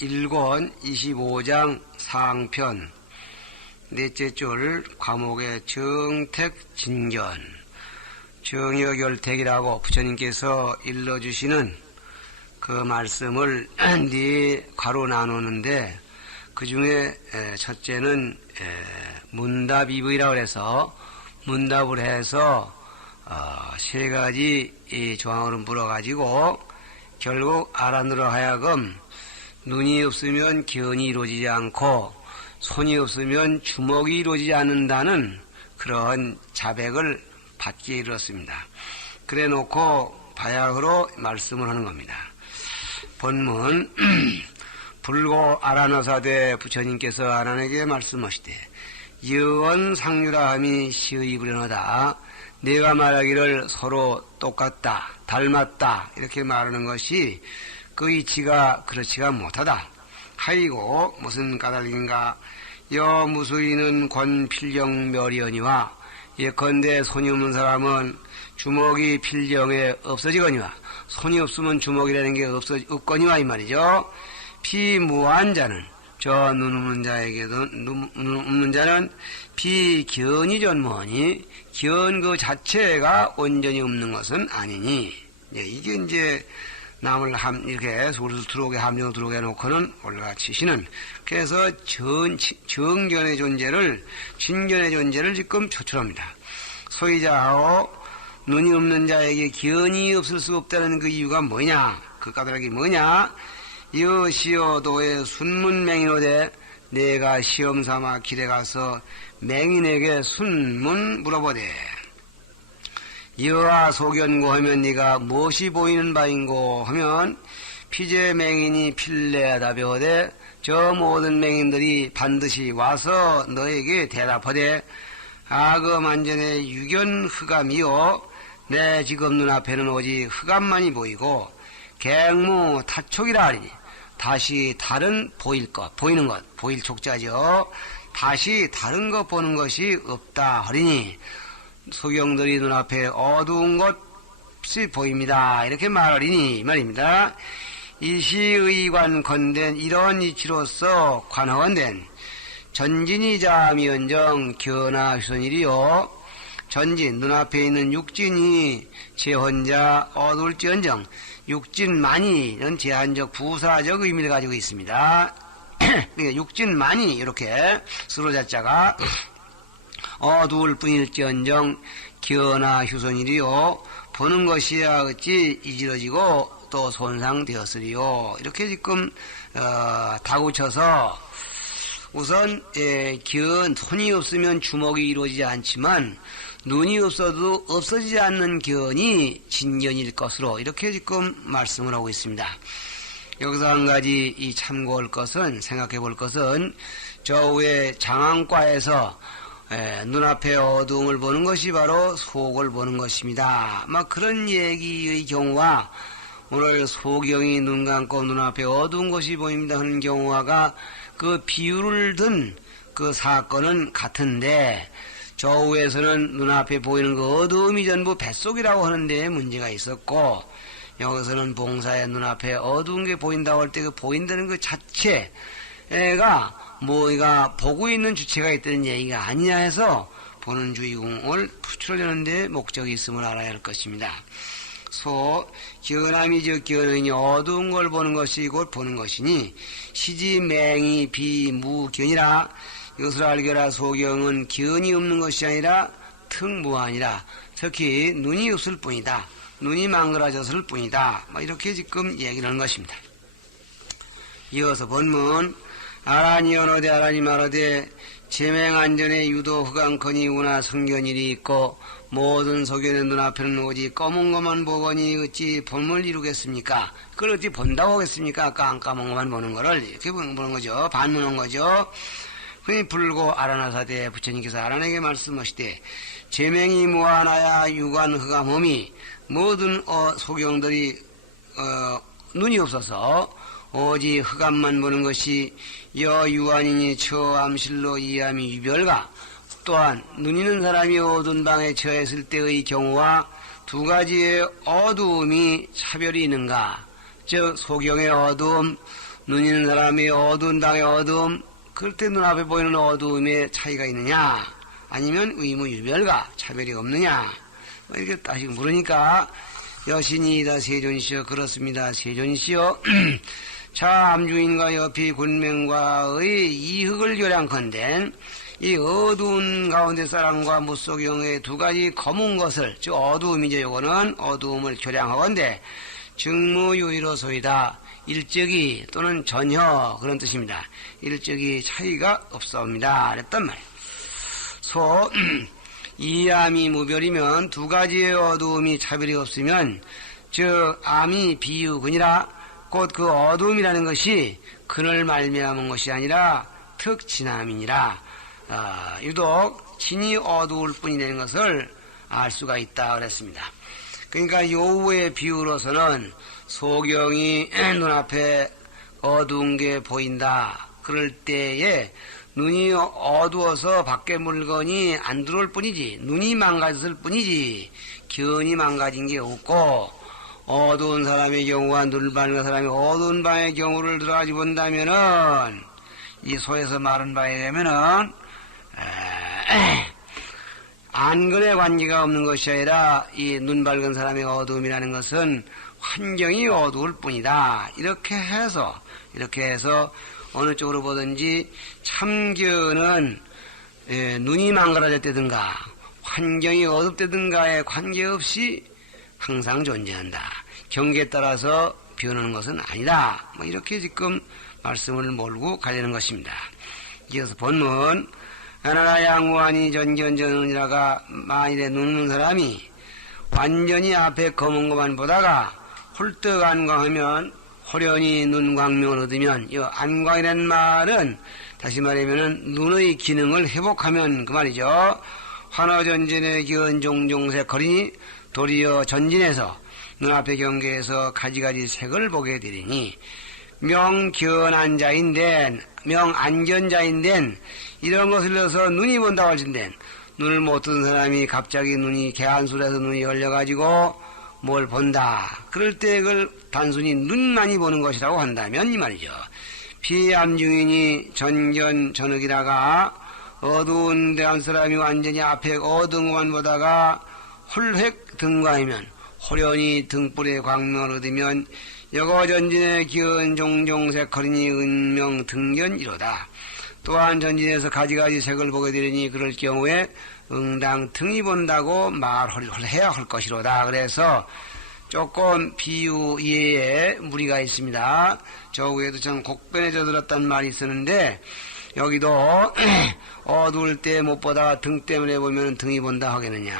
1권 25장 상편 넷째 줄 과목의 정택진견 정여결택이라고 부처님께서 일러주시는 그 말씀을 네 과로 나누는데 그 중에 첫째는 문답이의라고 해서 문답을 해서 세 가지 조항으로 물어가지고 결국 알아들어 하여금 눈이 없으면 견이 이루어지지 않고 손이 없으면 주먹이 이루어지지 않는다는 그런 자백을 받게 이르렀습니다. 그래 놓고 바야흐로 말씀을 하는 겁니다. 본문 불고 아라너사대 부처님께서 아란에게 말씀하시되 여원상유라함이 시의 불연하다. 내가 말하기를 서로 똑같다, 닮았다 이렇게 말하는 것이 그 이치가 그렇지가 못하다. 하이고 무슨 까닭인가. 여무수인은 권필경멸이거니와 예컨대 손이 없는 사람은 주먹이 필경에 없어지거니와 손이 없으면 주먹이라는 게 없거니와 이 말이죠. 피무한 자는 저 눈 없는 자에게도 눈 없는 자는 비견이 전무하니 견 그 자체가 온전히 없는 것은 아니니 이게 이제 남을 이렇게 소리를 들어오게 함정 들어오게 해놓고는 올라치시는 그래서 정견의 존재를 진견의 존재를 지금 표출합니다. 소이자하오 눈이 없는 자에게 견이 없을 수 없다는 그 이유가 뭐냐? 그 까닭이 뭐냐? 여시오도의 순문맹인호되 내가 시험삼아 길에 가서 맹인에게 순문 물어보되 여하 소견고 하면 네가 무엇이 보이는 바인고 하면 피제 맹인이 필레하다 배우되 저 모든 맹인들이 반드시 와서 너에게 대답하되 아그만전의 유견 흑암이요 내 지금 눈앞에는 오직 흑암만이 보이고 갱무 타촉이라 하리니 다시 다른 보일 것 보이는 것 보일 촉자죠. 다시 다른 것 보는 것이 없다 하리니 소경들이 눈앞에 어두운 것이 보입니다. 이렇게 말하리니 말입니다. 이시의관 건된 이런 이치로서 관허건된 전진이자미언정 견하 휴선일이요. 전진 눈앞에 있는 육진이 제 혼자 어두울지언정 육진만이는 제한적 부사적 의미를 가지고 있습니다. 그러니까 육진만이 이렇게 수로자자가 어두울 뿐일지언정 견하 휴손이리요 보는 것이야 어찌 이지러지고 또 손상되었으리요. 이렇게 지금 다구쳐서 우선 손이 없으면 주먹이 이루어지지 않지만 눈이 없어도 없어지지 않는 견이 진견일 것으로 이렇게 지금 말씀을 하고 있습니다. 여기서 한 가지 이 참고할 것은 생각해 볼 것은 저 위에 장안과에서 눈앞에 어두움을 보는 것이 바로 속을 보는 것입니다. 막 그런 얘기의 경우와 오늘 소경이 눈 감고 눈앞에 어두운 것이 보입니다 하는 경우와가 그 비유를 든 그 사건은 같은데 저 위에서는 눈앞에 보이는 그 어두움이 전부 뱃속이라고 하는데 문제가 있었고 여기서는 봉사의 눈앞에 어두운 게 보인다고 할 때 그 보인다는 그 자체가 뭐가 보고 있는 주체가 있다는 얘기가 아니냐 해서 보는 주의공을 추출하려는데 목적이 있음을 알아야 할 것입니다. 견함이 즉 견은 어두운 걸 보는 것이 곧 보는 것이니 시지맹이 비무견이라 이것을 알게라. 소경은 견이 없는 것이 아니라 특무하니라. 특히 눈이 없을 뿐이다. 눈이 망그라졌을 뿐이다. 이렇게 지금 얘기를 하는 것입니다. 이어서 본문 아라니 언어대 아라니 말하되 제맹안전에 유도 흑암거니 우나 성견일이 있고 모든 소견의 눈앞에는 오직 검은 것만 보거니 어찌 본을 이루겠습니까? 그걸 어찌 본다고 하겠습니까? 깜깜한 것만 보는 거를 이렇게 보는 거죠. 반문한 거죠. 그니 불고 아라나사대 부처님께서 아란에게 말씀하시되 제맹이 무하나야 유관 흑암험이 모든 소경들이 눈이 없어서 오직 흑암만 보는 것이 여유한이니 처암실로 이암이 유별가 또한 눈 있는 사람이 어두운 방에 처했을 때의 경우와 두 가지의 어두움이 차별이 있는가? 즉 소경의 어두움 눈 있는 사람이 어두운 방의 어두움, 그럴 때 눈앞에 보이는 어두움에 차이가 있느냐? 아니면 의무유별과 차별이 없느냐? 이렇게 다시 물으니까 여신이다 세존시여. 그렇습니다. 세존시여. 참주인과 옆이 군명과의 이흑을 교량컨대 이 어두운 가운데 사람과 무속경의 두 가지 검은 것을, 즉 어두움이죠. 요거는 어두움을 교량하건대 증무유의로소이다. 일적이 또는 전혀 그런 뜻입니다. 일적이 차이가 없사옵니다. 그랬단 말이에요. 이암이 무별이면 두 가지의 어두움이 차별이 없으면 즉 암이 비유근이라 곧 그 어두움이라는 것이 근을 말미암은 것이 아니라 특진함이니라. 유독 진이 어두울 뿐이 되는 것을 알 수가 있다 그랬습니다. 그러니까 요우의 비유로서는 소경이 눈앞에 어두운 게 보인다. 그럴 때에 눈이 어두워서 밖에 물건이 안 들어올 뿐이지, 눈이 망가졌을 뿐이지 견이 망가진 게 없고, 어두운 사람의 경우와 눈을 밝은 사람이 어두운 방의 경우를 들어가지 본다면은 이 소에서 말한 바에 되면은 안근의 관계가 없는 것이 아니라 이 눈 밝은 사람의 어두움이라는 것은 환경이 어두울 뿐이다. 이렇게 해서 어느 쪽으로 보든지 참견은 눈이 망가졌다든가 환경이 어둡다든가에 관계없이 항상 존재한다. 경계에 따라서 변하는 것은 아니다. 이렇게 지금 말씀을 몰고 가려는 것입니다. 이어서 본문 하나나 양무하니 전견전은이라가 만일에 눈는 사람이 완전히 앞에 검은 것만 보다가 홀떡 안광하면 호련히 눈광명을 얻으면, 이 안광이라는 말은 다시 말하면은 눈의 기능을 회복하면 그 말이죠. 환어전진의 기은종종색 거리니 도리어 전진해서 눈앞의 경계에서 가지가지 색을 보게 되리니 명견안자인된 명안견자인된 이런 것을 넣어서 눈이 본다고 할진된 눈을 못 뜬 사람이 갑자기 눈이 개안술에서 눈이 열려가지고 뭘 본다. 그럴 때 그걸 단순히 눈만이 보는 것이라고 한다면 이 말이죠. 비암중인이 전견 전흑이라가 어두운 데 한 사람이 완전히 앞에 어두운 것만 보다가 홀획 등과이면 호련히 등불의 광명을 얻으면 여거전진의 기은 종종색 거리니 은명 등견이로다. 또한 전진에서 가지가지 색을 보게 되리니 그럴 경우에 응당 등이 본다고 말해야 할 것이로다. 그래서 조금 비유 이해에 무리가 있습니다. 저 위에도 전 곡변에 젖들었단 말이 있었는데 여기도 어두울 때 못 보다가 등 때문에 보면 등이 본다 하겠느냐.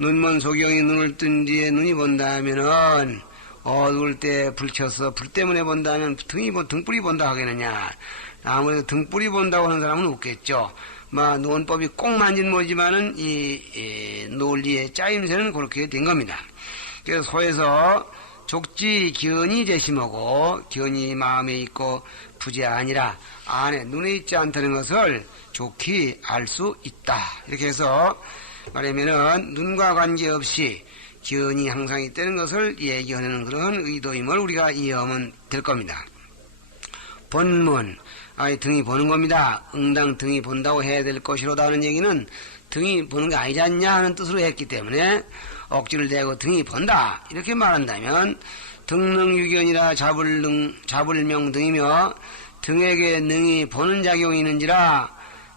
눈먼 소경이 눈을 뜬 뒤에 눈이 본다 하면은 어두울 때 불 켜서 불 때문에 본다 하면 등불이 본다 하겠느냐. 아무래도 등불이 본다고 하는 사람은 없겠죠. 논법이 꼭 만진 모르지만은 이 논리의 짜임새는 그렇게 된 겁니다. 그래서 소에서 족지 견이 제심하고 견이 마음에 있고 부재 아니라 안에 눈에 있지 않다는 것을 좋게 알 수 있다. 이렇게 해서 말하면은 눈과 관계없이 견이 항상 있다는 것을 얘기하는 그런 의도임을 우리가 이해하면 될 겁니다. 본문 등이 보는 겁니다. 응당 등이 본다고 해야 될 것이로다 하는 얘기는 등이 보는 게 아니지 않냐 하는 뜻으로 했기 때문에 억지를 대고 등이 본다 이렇게 말한다면 등능유견이라 잡을명 등이며 등에게 능이 보는 작용이 있는지라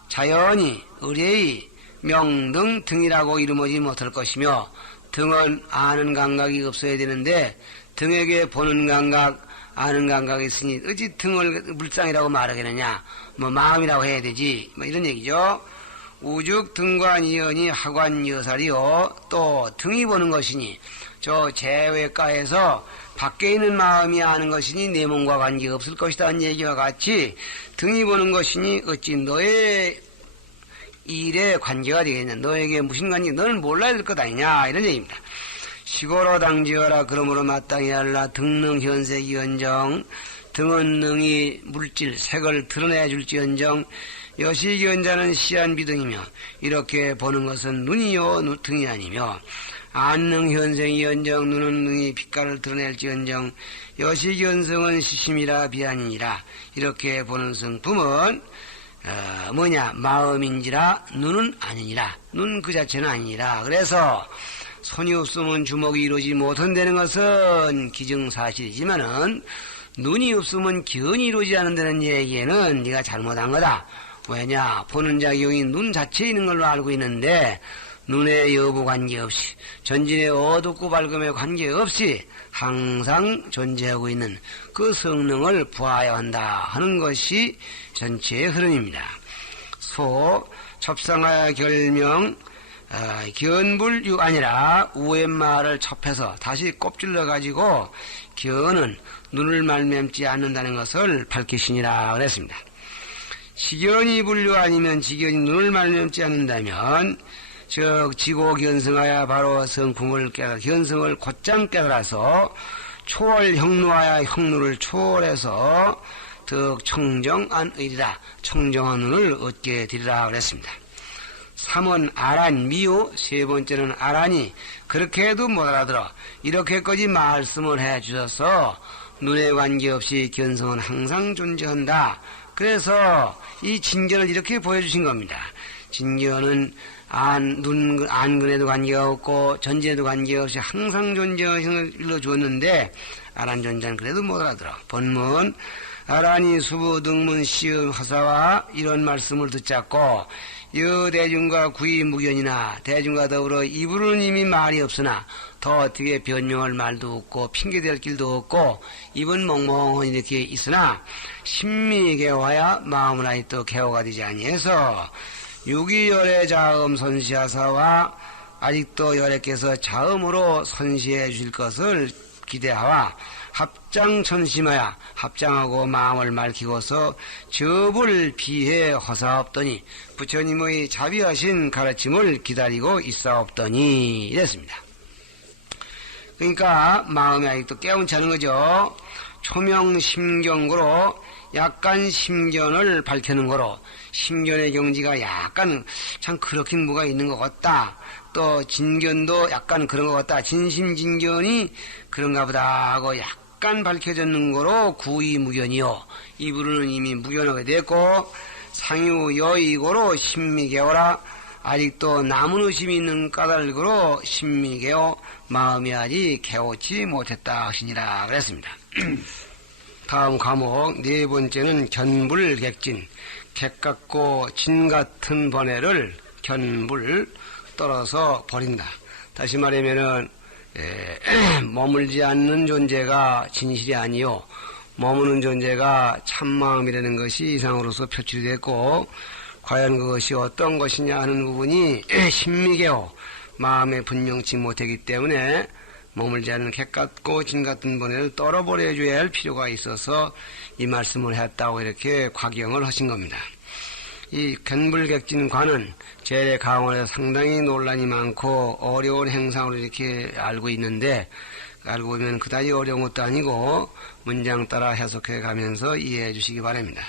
자연히 의뢰의 명등 등이라고 이름하지 못할 것이며 등은 아는 감각이 없어야 되는데 등에게 보는 감각 아는 감각이 있으니 어찌 등을 물상이라고 말하겠느냐. 마음이라고 해야 되지. 이런 얘기죠. 우죽 등관 이연이 하관 여살이요. 또 등이 보는 것이니 저 재외가에서 밖에 있는 마음이 아는 것이니 내 몸과 관계가 없을 것이다 하는 얘기와 같이 등이 보는 것이니 어찌 너의 일에 관계가 되겠냐. 너에게 무슨 관계 너는 몰라야 될 것 아니냐. 이런 얘기입니다. 시고로 당지어라 그러므로 마땅히 할라 등능 현색이언정 등은 능이 물질 색을 드러내줄지언정 여시기언자는 시한비등이며 이렇게 보는 것은 눈이요 등이 아니며 안능현생이언정 눈은 능히 빛깔을 드러낼지언정 여식연성은 시심이라 비아니니라. 이렇게 보는 성품은 뭐냐? 마음인지라 눈은 아니니라. 눈 그 자체는 아니니라. 그래서 손이 없으면 주먹이 이루지 못한다는 것은 기증사실이지만은 눈이 없으면 견이 이루지 않는다는 얘기에는 네가 잘못한 거다. 왜냐? 보는 작용이 눈 자체에 있는 걸로 알고 있는데 눈의 여부 관계없이 전진의 어둡고 밝음에 관계없이 항상 존재하고 있는 그 성능을 보아야 한다 하는 것이 전체의 흐름입니다. 소 첩상하야 결명 견불유 아니라 우엠마를 첩해서 다시 꼽질러 가지고 견은 눈을 말맴지 않는다는 것을 밝히시니라 그랬습니다. 지견이 불유 아니면 지견이 눈을 말맴지 않는다면 즉 지고 견성하야 바로 성품을 깨달아 견성을 곧장 깨달아서 초월 형루하야 형루를 초월해서 덕 청정한 의리라 청정한 눈을 얻게 되리라 그랬습니다. 3은 아란 미유 세 번째는 아란이 그렇게 해도 못 알아들어 이렇게까지 말씀을 해 주셔서 눈에 관계없이 견성은 항상 존재한다. 그래서 이 진견을 이렇게 보여주신 겁니다. 진견은 안근에도 관계가 없고 전제에도 관계없이 항상 존재하는 일러주었는데 아란 존재는 그래도 못 알아들어. 본문 아란이 수부 등문 시음 화사와 이런 말씀을 듣자고 여대중과 구이무견이나 대중과 더불어 이불은 이미 말이 없으나 더 어떻게 변명할 말도 없고 핑계댈 길도 없고 입은 멍멍하니 이렇게 있으나 심미개화야 마음은 아직도 개화가 되지 아니해서 유기열의 자음 선시하사와 아직도 열애께서 자음으로 선시해 주실 것을 기대하와 합장천심하야 합장하고 마음을 밝히고서 접을 비해 허사없더니 부처님의 자비하신 가르침을 기다리고 있사옵더니 이랬습니다. 그러니까 마음이 아직도 깨운치 않은 거죠. 초명심경으로 약간 심견을 밝히는 거로 심견의 경지가 약간 참 그렇긴 뭐가 있는 것 같다. 또 진견도 약간 그런 것 같다. 진심진견이 그런가 보다 하고 약간 밝혀졌는 거로 구이무견이요. 이불은 이미 무견하게 됐고 상유여의고로 심미개오라. 아직도 남은 의심이 있는 까닭으로 심미개오 마음이 아직 개오치 못했다 하시니라 그랬습니다. 다음 과목 네 번째는 견불객진 객 같고 진 같은 번뇌를 견불 떨어서 버린다. 다시 말하면은 머물지 않는 존재가 진실이 아니요 머무는 존재가 참마음이라는 것이 이상으로서 표출이 됐고 과연 그것이 어떤 것이냐 하는 부분이 심미개오 마음에 분명치 못하기 때문에 머물지 않는 객 같고 진 같은 번뇌를 떨어버려줘야 할 필요가 있어서 이 말씀을 했다고 이렇게 과경을 하신 겁니다. 이 견불객진관은 재래 강원에서 상당히 논란이 많고 어려운 행상으로 이렇게 알고 있는데 알고 보면 그다지 어려운 것도 아니고 문장 따라 해석해 가면서 이해해 주시기 바랍니다.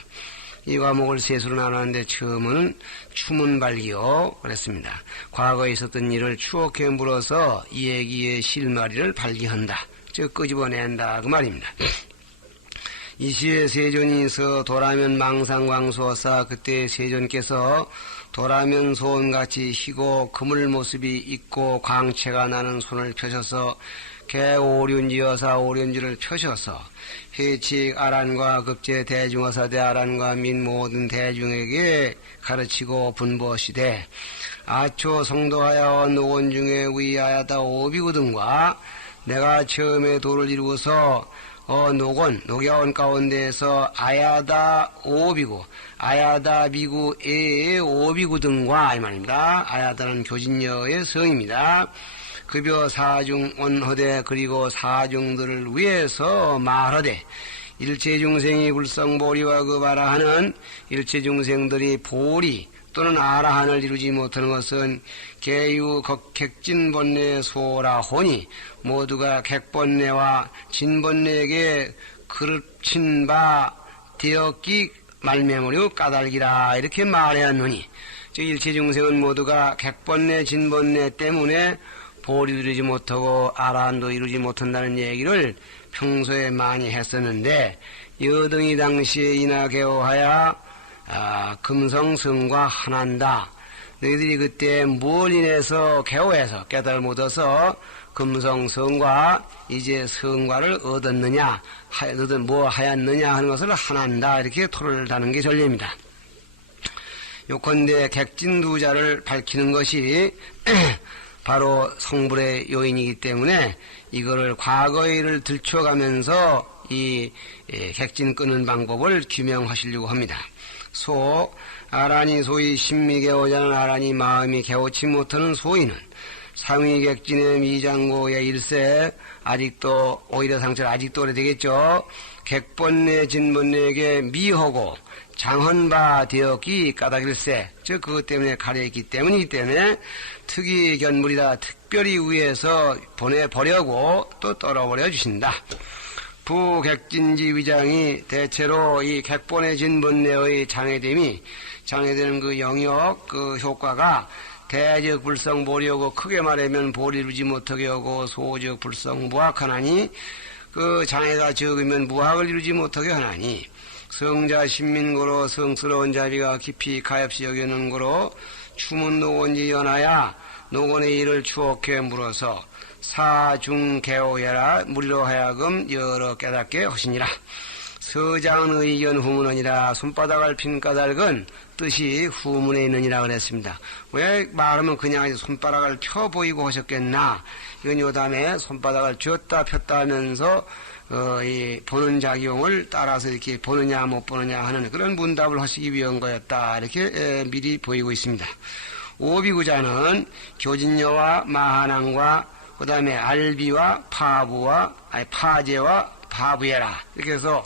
이 과목을 셋으로 나누는데 처음은 추문발기요 그랬습니다. 과거에 있었던 일을 추억해 물어서 이 얘기의 실마리를 발기한다. 즉 끄집어낸다 그 말입니다. 이시에 세존이서 도라면 망상광수어사 그때 세존께서 도라면 소원같이 희고 그물 모습이 있고 광채가 나는 손을 펴셔서 개 오륜지여사 오륜지를 펴셔서 회칙 아란과 급제 대중어사 대아란과 민 모든 대중에게 가르치고 분보시되 아초 성도하여 노원 중에 위하야다 오비구등과 내가 처음에 도를 이루고서 녹야원 가운데에서 아야다 오비구, 아야다 비구 에 오비구 등과 이 말입니다. 아야다는 교진녀의 성입니다. 급여 사중 온허대 그리고 사중들을 위해서 말하되 일체중생이 불성보리와 급아라 하는 일체중생들이 보리 또는 아라한을 이루지 못하는 것은 개유 객진번뇌 소라호니 모두가 객번뇌와 진번뇌에게 그르친 바 되었기 말매무려 까닭이라 이렇게 말해왔노니 즉 일체중생은 모두가 객번뇌 진번뇌 때문에 보리도 이루지 못하고 아라한도 이루지 못한다는 얘기를 평소에 많이 했었는데 여등이 당시에 인하개오하야 금성성과 하나인다. 너희들이 그때 뭘 인해서 개오해서 깨달을 못해서 금성성과 이제 성과를 얻었느냐, 너희들 뭐 하였느냐 하는 것을 하나인다. 이렇게 토론을 하는 게 전례입니다. 요컨대 객진두자를 밝히는 것이 바로 성불의 요인이기 때문에 이거를 과거의 일을 들춰가면서 이 객진 끄는 방법을 규명하시려고 합니다. 아란이 소위 신미개오자는 아란이 마음이 개오치 못하는 소인은 상위객진의 미장고의 일세 아직도 오히려 상처를 아직도 오래되겠죠. 객본내 진본내에게 미하고 장헌바 되었기 까닭일세. 즉 그것 때문에 가려있기 때문이기 때문에 특이견물이다. 특별히 위에서 보내버려고 또 떨어버려 주신다. 부객진지 위장이 대체로 이 객본의 진본내의 장애되는 그 영역 그 효과가 대적 불성 보려고 크게 말하면 보리루지 못하게 하고 소적 불성 무학하나니 그 장애가 적으면 무학을 이루지 못하게 하나니 성자 신민고로 성스러운 자리가 깊이 가엾이 여기는 고로 추문 노건지 연하야 노건의 일을 추억해 물어서 사중개오해라 무리로 하여금 여러 깨닫게 하시니라. 서장은 의견 후문이니라. 손바닥을 핀 까닭은 뜻이 후문에 있느니라 그랬습니다. 왜 말하면 그냥 손바닥을 펴 보이고 하셨겠나. 이건 요담에 손바닥을 쥐었다 폈다 하면서 이 보는 작용을 따라서 이렇게 보느냐 못 보느냐 하는 그런 문답을 하시기 위한 거였다. 이렇게 미리 보이고 있습니다. 오비구자는 교진녀와 마하낭과 그 다음에 알비와 파제와 파부예라. 이렇게 해서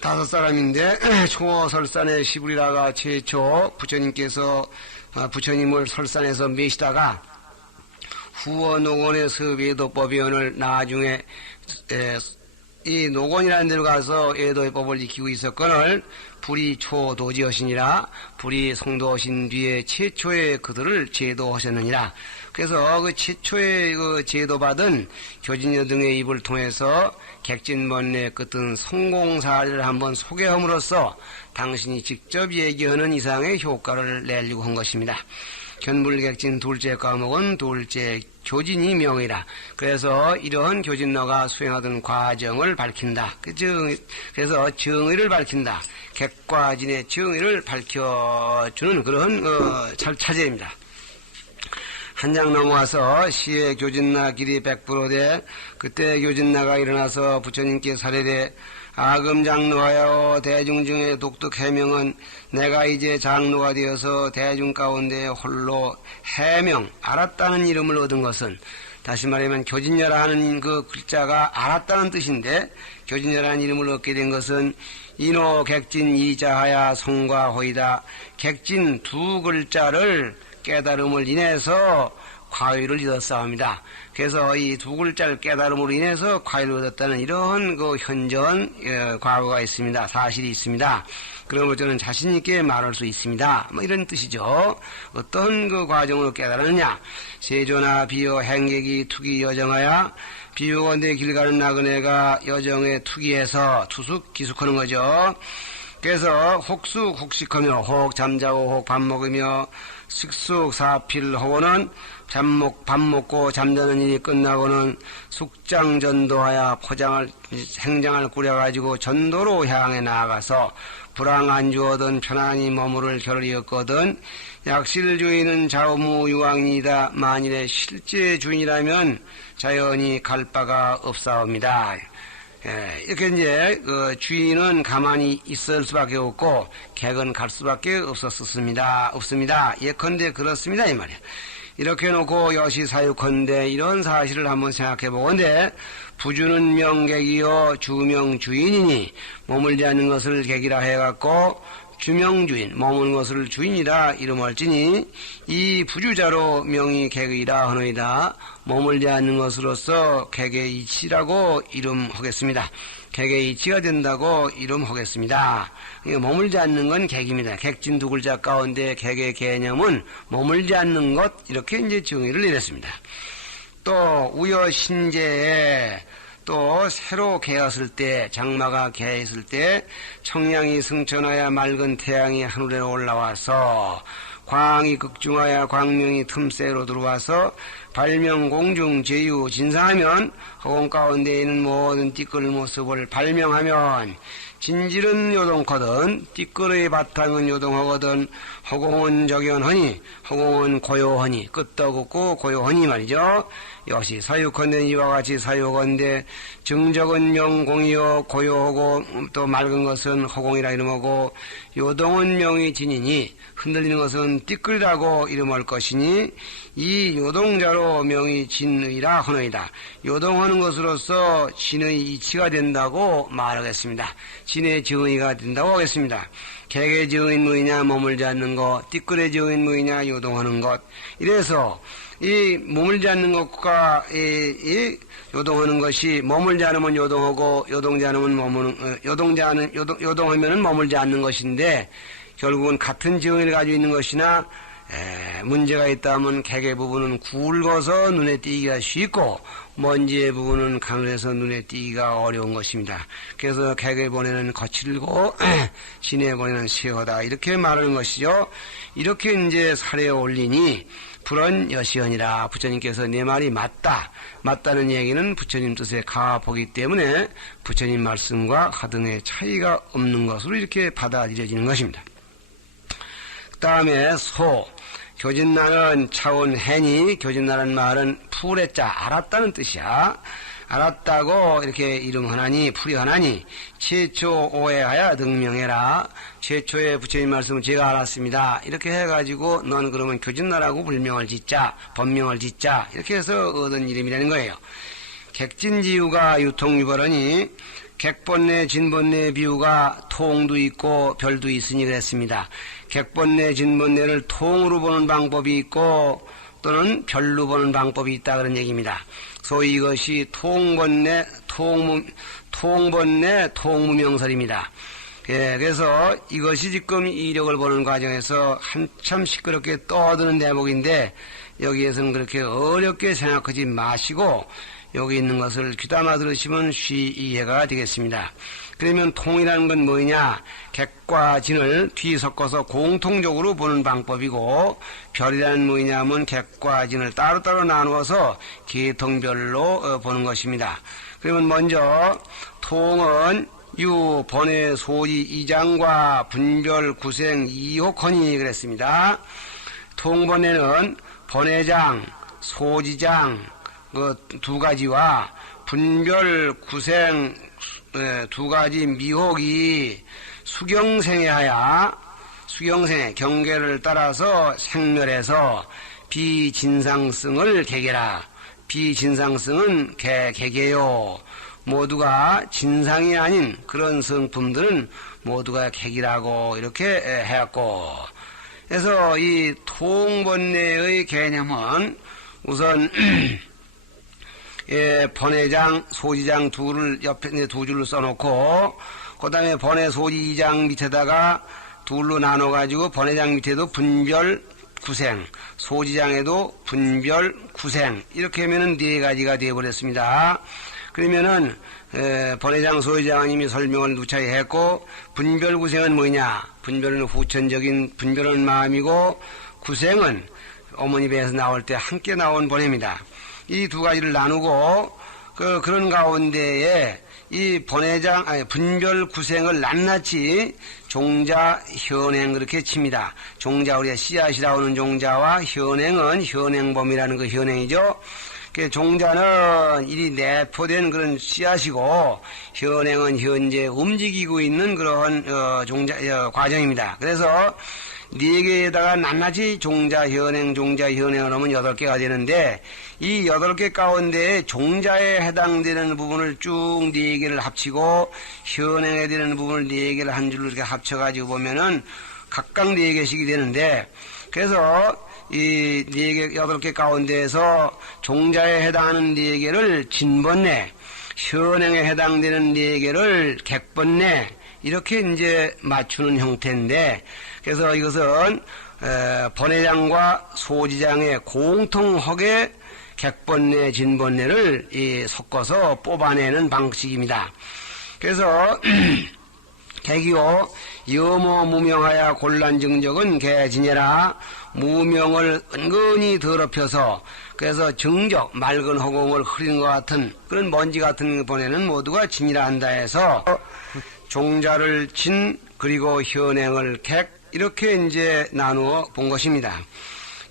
5사람인데 초설산의 시부리라가 최초 부처님께서 부처님을 설산에서 메시다가 후어 노곤에서 외도법위원을 나중에 이 노곤이라는 데로 가서 외도법을 익히고 있었거늘 불이 초도지하시니라. 불이 성도하신 뒤에 최초의 그들을 제도하셨느니라. 그래서 그 최초의 그 제도받은 교진여 등의 입을 통해서 객진번뇌 끝은 성공사를 한번 소개함으로써 당신이 직접 얘기하는 이상의 효과를 내려고 한 것입니다. 견불객진 둘째 과목은 둘째 교진이 명이라. 그래서 이러한 교진너가 수행하던 과정을 밝힌다. 그래서 정의를 밝힌다. 객과진의 정의를 밝혀주는 그런 차제입니다. 한 장 넘어와서 시에 교진나 길이 100%대 그때 교진나가 일어나서 부처님께 사례되 아금장로하여 대중 중에 독특 해명은 내가 이제 장로가 되어서 대중 가운데 홀로 해명 알았다는 이름을 얻은 것은 다시 말하면 교진녀라 하는 그 글자가 알았다는 뜻인데 교진녀라는 이름을 얻게 된 것은 인호 객진 이자하야 성과 호이다. 객진 두 글자를 깨달음을 인해서 과위를 얻었사옵니다. 그래서 이 두 글자를 깨달음으로 인해서 과위를 얻었다는 이런 그 현전 과거가 있습니다. 사실이 있습니다. 그러므로 저는 자신 있게 말할 수 있습니다. 뭐 이런 뜻이죠. 어떤 그 과정으로 깨달았느냐? 세조나 비여 행객이 투기 여정하야 비유건대 길 가는 나그네가 여정에 투기해서 투숙 기숙하는 거죠. 그래서 혹숙 혹식하며 혹 잠자고 혹 밥 먹으며 식숙 사필하고는 밥 먹고 잠자는 일이 끝나고는 숙장 전도하여 행장을 꾸려가지고 전도로 향해 나아가서 불황 안주어든 편안히 머무를 겨를이었거든 약실 주인은 자우무유왕이다. 만일에 실제 주인이라면 자연히 갈 바가 없사옵니다. 이렇게 이제 그 주인은 가만히 있을 수밖에 없고 객은 갈 수밖에 없습니다. 예컨대 그렇습니다 이 말이야. 이렇게 놓고 여시사유컨대 이런 사실을 한번 생각해 보건대 부주는 명객이요 주명 주인이니 머물지 않는 것을 객이라 해갖고 주명주인 머무는 것을 주인이라 이름할지니 이 부주자로 명이 객이라 하노이다. 머물지 않는 것으로서 객의 이치라고 이름하겠습니다. 객의 이치가 된다고 이름하겠습니다. 머물지 않는 건 객입니다. 객진 두 글자 가운데 객의 개념은 머물지 않는 것 이렇게 이제 정의를 내렸습니다. 또 우여신재에 또 새로 개었을 때, 장마가 개했을 때 청량이 승천하여 맑은 태양이 하늘에 올라와서 광이 극중하여 광명이 틈새로 들어와서 발명공중 제유 진사하면 허공 가운데 있는 모든 띠끌 모습을 발명하면 진질은 요동하거든 띠끌의 바탕은 요동하거든 허공은 적연하니 허공은 고요하니 끄떡 없고 고요하니 말이죠. 역시 사유컨대 이와 같이 사유건대 정적은 명공이요 고요하고 또 맑은 것은 허공이라 이름하고 요동은 명이 진이니 흔들리는 것은 띠끌이라고 이름할 것이니 이 요동자로 명이 진의라 하노이다. 요동하는 것으로서 진의 이치가 된다고 말하겠습니다. 진의 정의가 된다고 하겠습니다. 객의 정의는 뭐이냐 머물지 않는 것, 띠끌의 정의는 뭐이냐 요동하는 것. 이래서 이 머물지 않는 것과 이 요동하는 것이 머물지 않으면 요동하고 요동지 않으면 머무는 요동하면은 머물지 않는 것인데 결국은 같은 정의를 가지고 있는 것이나 문제가 있다면 객의 부분은 굵어서 눈에 띄기가 쉽고 먼지의 부분은 가늘어서 눈에 띄기가 어려운 것입니다. 그래서 객의 본에는 거칠고 진의 본에는 시하다 이렇게 말하는 것이죠. 이렇게 이제 사례에 올리니 불언 여시언이라 부처님께서 내 말이 맞다는 얘기는 부처님 뜻에 가보기 때문에 부처님 말씀과 하등의 차이가 없는 것으로 이렇게 받아들여지는 것입니다. 그 다음에 교진나는 차원해니 교진나는 말은 풀에자 알았다는 뜻이야. 알았다고 이렇게 이름하나니 풀이하나니 최초 오해하여 등명해라. 최초의 부처님 말씀은 제가 알았습니다. 이렇게 해가지고 넌 그러면 교진나라고 불명을 짓자 법명을 짓자 이렇게 해서 얻은 이름이라는 거예요. 객진지유가 유통유벌하니 객본내 진본내 비유가 통도 있고 별도 있으니 그랬습니다. 객본내 진본내를 통으로 보는 방법이 있고 또는 별로 보는 방법이 있다 그런 얘기입니다. 소위 이것이 통본내 통무명설입니다. 그래서 이것이 지금 이력을 보는 과정에서 한참 시끄럽게 떠드는 대목인데 여기에서는 그렇게 어렵게 생각하지 마시고 여기 있는 것을 귀담아 들으시면 쉬 이해가 되겠습니다. 그러면 통이라는 건 뭐냐? 객과 진을 뒤섞어서 공통적으로 보는 방법이고 별이라는 뭐냐 하면 객과 진을 따로따로 나누어서 계통별로 보는 것입니다. 그러면 먼저 통은 유, 번외, 소지, 이장과 분별, 구생, 이혹헌이 그랬습니다. 통번외는 번외장, 소지장 그 두 가지와 분별, 구생 두 가지 미혹이 수경생에 경계를 따라서 생멸해서 비진상승을 개개라. 비진상승은 개개요. 모두가 진상이 아닌 그런 성품들은 모두가 객이라고 이렇게 해왔고, 그래서 이 통번뇌의 개념은 우선 번외장, 소지장 둘을 옆에 두 줄로 써놓고 그 다음에 번외, 소지, 이장 밑에다가 둘로 나눠가지고 번외장 밑에도 분별, 구생, 소지장에도 분별, 구생 이렇게 하면은 네 가지가 되어버렸습니다. 그러면은 번외장, 소지장은 이미 설명을 누차히 했고 분별, 구생은 뭐냐? 분별은 후천적인 분별은 마음이고 구생은 어머니 배에서 나올 때 함께 나온 번외입니다. 이 두 가지를 나누고 그런 가운데에 이 분별 구생을 낱낱이 종자, 현행 그렇게 칩니다. 종자 우리가 씨앗이라고 하는 종자와 현행은 현행범이라는 그 현행이죠. 종자는 이리 내포된 그런 씨앗이고 현행은 현재 움직이고 있는 그런 과정입니다. 그래서 네 개에다가 낱낱이 종자, 현행을 하면 8개가 되는데 이 8개 가운데 종자에 해당되는 부분을 쭉 4개를 합치고 현행에 되는 부분을 4개를 한 줄로 이렇게 합쳐가지고 보면은 각각 4개씩이 되는데 그래서 이 4개, 8개 가운데에서 종자에 해당하는 4개를 진번뇌, 현행에 해당되는 4개를 객번뇌 이렇게 이제 맞추는 형태인데 그래서 이것은 번외장과 소지장의 공통하게 객번뇌, 진번뇌를 섞어서 뽑아내는 방식입니다. 그래서 개기호 여모 무명하야 곤란증적은 개지내라. 무명을 은근히 더럽혀서 그래서 정적 맑은 허공을 흐린 것 같은 그런 먼지 같은 번에는 모두가 진이라 한다 해서 종자를 진 그리고 현행을 객 이렇게 이제 나누어 본 것입니다.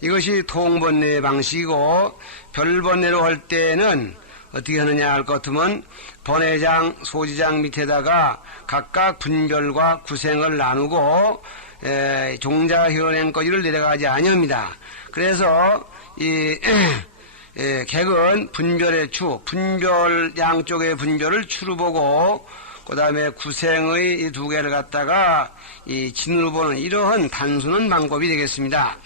이것이 통번뇌 방식이고 별번뇌로 할 때는 어떻게 하느냐 할 것 같으면 번뇌장, 소지장 밑에다가 각각 분별과 구생을 나누고 종자 현행거지를 내려가지 아니합니다. 그래서 이 객은 분별의 추, 분별 양쪽의 분별을 추로 보고 그 다음에 구생의 이 두 개를 갖다가 이 진으로 보는 이러한 단순한 방법이 되겠습니다.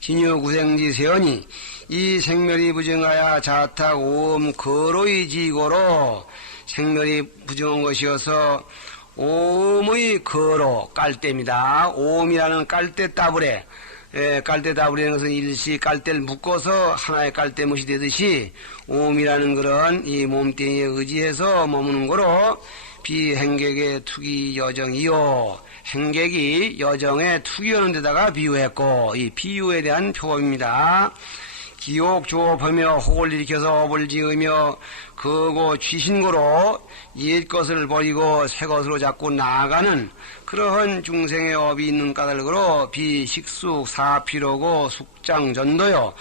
진유 구생지 세연이 이 생멸이 부정하야 자탁 오음 거로의 지고로 생멸이 부정한 것이어서 오음의 거로 깔대입니다. 오음이라는 깔대 따블에 깔대 따블이라는 것은 일시 깔대를 묶어서 하나의 깔대못이 되듯이 오음이라는 그런 이 몸뚱이에 의지해서 머무는 거로 비행객의 투기 여정이요. 행객이 여정에 투기하는 데다가 비유했고 이 비유에 대한 표범입니다. 기옥 조업하며 혹을 일으켜서 업을 지으며 거고 취신고로 옛 것을 버리고 새 것으로 자꾸 나아가는 그러한 중생의 업이 있는 까닭으로 비식숙 사피로고 숙장전도요.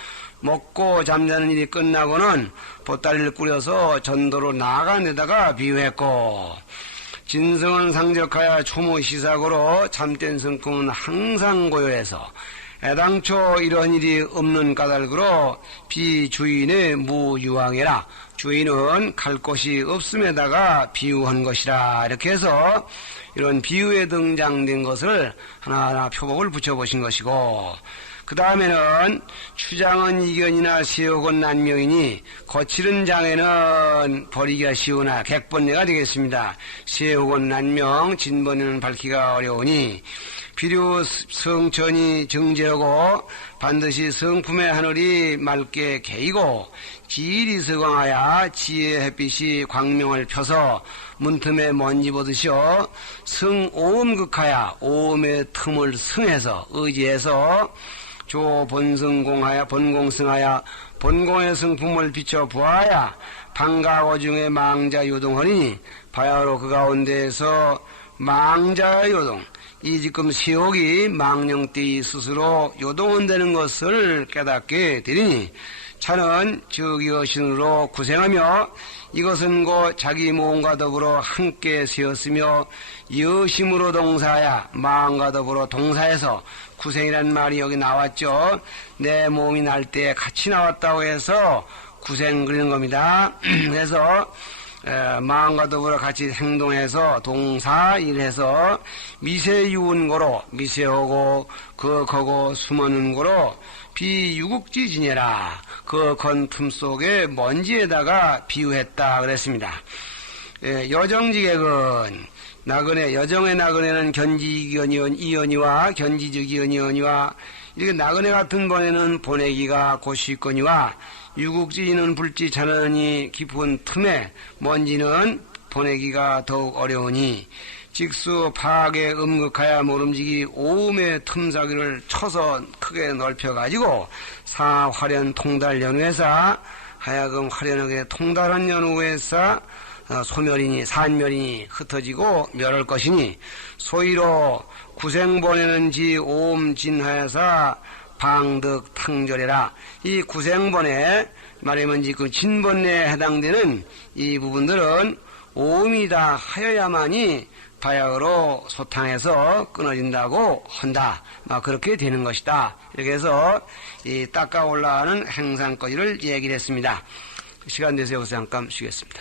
먹고 잠자는 일이 끝나고는 보따리를 꾸려서 전도로 나아가는 데다가 비유했고 진성은 상적하여 초무시사고로 참된 성품은 항상 고요해서 애당초 이런 일이 없는 까닭으로 비주인의 무유황이라 주인은 갈 곳이 없음에다가 비유한 것이라 이렇게 해서 이런 비유에 등장된 것을 하나하나 표복을 붙여보신 것이고 그 다음에는 추장은 이견이나 세혹은 난명이니 거칠은 장에는 버리기가 쉬우나 객번뇌가 되겠습니다. 세혹은 난명, 진번뇌는 밝기가 어려우니 비료 성천이 정제하고 반드시 성품의 하늘이 맑게 개이고 지일이 서광하여 지혜의 햇빛이 광명을 펴서 문틈에 먼지 보듯이요 성오음극하여 오음의 틈을 승해서 의지해서 조본성공하여 본공승하여 본공의 성품을 비춰 보아야 방가고 중에 망자 요동하리니 바야로 그 가운데에서 망자 요동 이 지금 세옥이 망령띠 스스로 요동한다는 것을 깨닫게 되리니 차는 저기 여신으로 구생하며 이것은 곧 자기 몸과 더불어 함께 세었으며 여심으로 동사야 마음과 더불어 동사해서 구생이란 말이 여기 나왔죠. 내 몸이 날 때 같이 나왔다고 해서 구생 그리는 겁니다. 그래서 마음과 더불어 같이 행동해서 동사 일해서 미세유운고로 미세하고 거하고 숨어는 고로 비유국지 지내라 그 건품 속에 먼지에다가 비유했다 그랬습니다. 여정지객은 나그네 여정의 나그네는 견지이언이와 견지적이언이와 이렇게 나그네 같은 번에는 보내기가 곧쉽거니와 유국지는 불지 자연이 깊은 틈에 먼지는 보내기가 더욱 어려우니 직수 파악에 음극하여 모름지기 오음의 틈사기를 쳐서 크게 넓혀가지고 사화련 통달 연후에사 하여금 화련하게 통달한 연후에사 소멸이니 산멸이니 흩어지고 멸할 것이니 소위로 구생번에는 지 오음 진하여사 방득 탕절해라. 이 구생번에 말하면 지금 진번에 해당되는 이 부분들은 오음이다 하여야만이 바야흐로 소탕해서 끊어진다고 한다. 그렇게 되는 것이다. 이렇게 해서 이 닦아 올라가는 행상거지를 얘기를 했습니다. 시간 내서 여기서 잠깐 쉬겠습니다.